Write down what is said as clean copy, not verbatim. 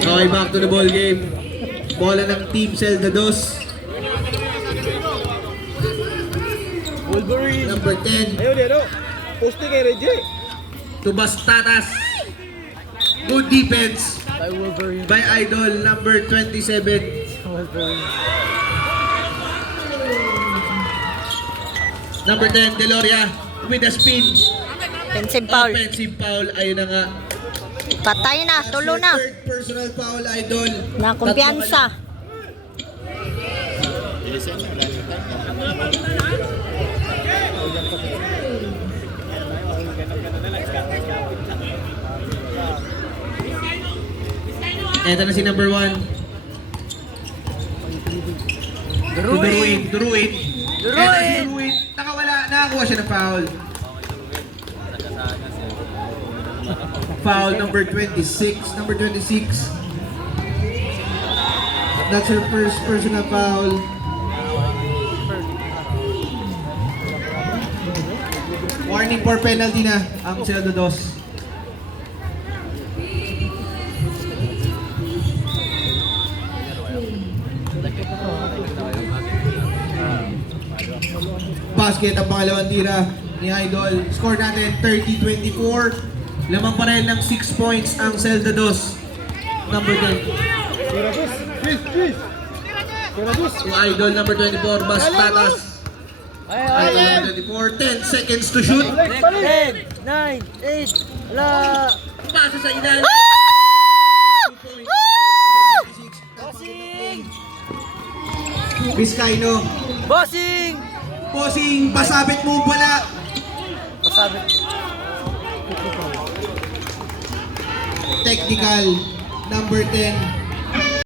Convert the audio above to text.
Okay, back to the ball game. Bola ng Team Zelda 2. Wolverine. Number 10. Ayun, ano? Posting kay Reggie. Tubas Tatas. Good defense By Wolverine. by Idol, number 27. Wolverine. Number 10, Deloria with a spin. Offensive foul. Offensive foul. Ayun na nga. Patay na, tulo Your na. third personal foul, Idol. Na kumpiyansa. Eto na si number 1. Duruin. Duruin. Nakawala. Nakakuha siya ng foul. Foul number 26. Number 26. That's her first personal foul. Warning for penalty na ang Zelda 2. Basket ang pangalawang tira ni Idol. Score natin 30-24. Lamang pa rin ng 6 points ang Zelda 2. Number 10. Si Idol number 24, Bas Tatas. Idol number 24, 10 seconds to shoot. 10, 9, 8, wala. Pasa sa ilan. Bossing! Vizcaino. Bossing! Bossing, pasabit mo wala. Pasabi. Technical, number 10.